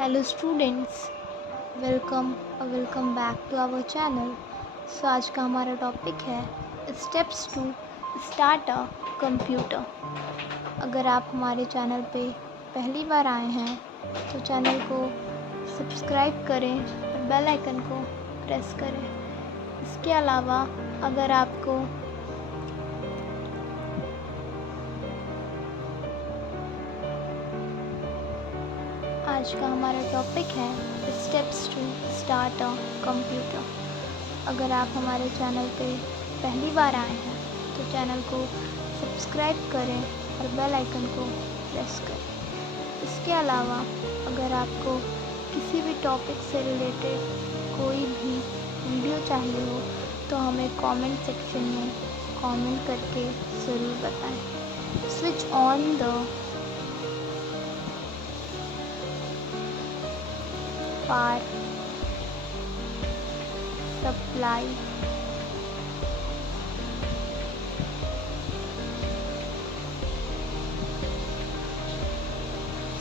Hello students, welcome back to our channel. So आज का हमारा टॉपिक है steps to start a computer. अगर आप हमारे चैनल पे पहली बार आए हैं तो चैनल को सब्सक्राइब करें और बेल आइकन को प्रेस करें। इसके अलावा अगर आपको आज का हमारा टॉपिक है steps to start a computer. अगर आप हमारे चैनल पे पहली बार आए हैं तो चैनल को सब्सक्राइब करें और बेल आइकन को प्रेस करें। इसके अलावा अगर आपको किसी भी टॉपिक से रिलेटेड कोई भी वीडियो चाहिए हो तो हमें कमेंट सेक्शन में कमेंट करके ज़रूर बताएं। Switch on the power supply.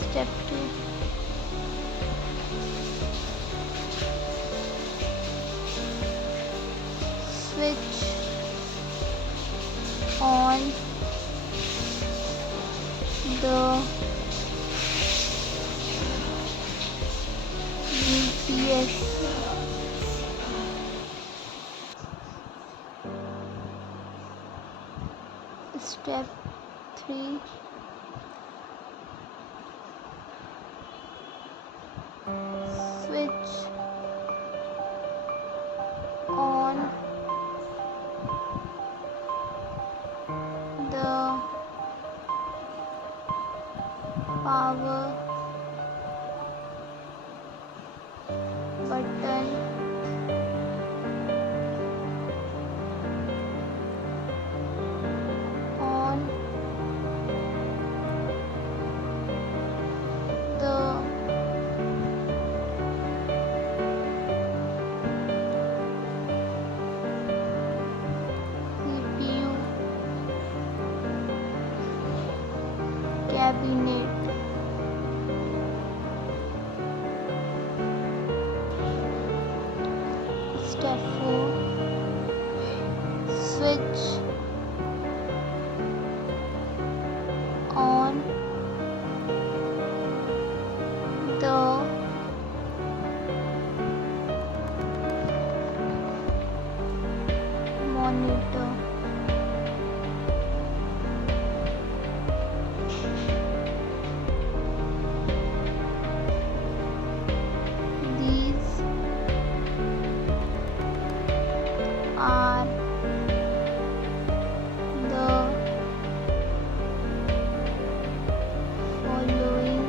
Step 2. Switch on the UPS. Step 3. Switch on the power button on the CPU cabinet. Step 4. Switch on the monitor. These are the following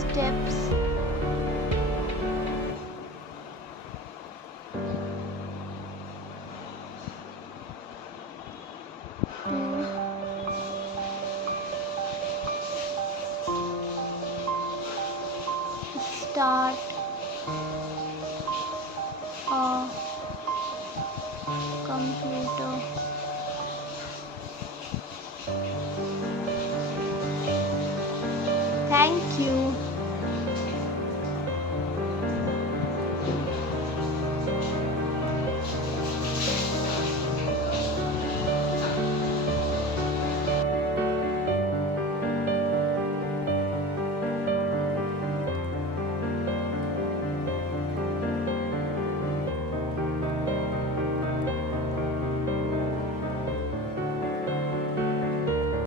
steps to start a computer. Thank you.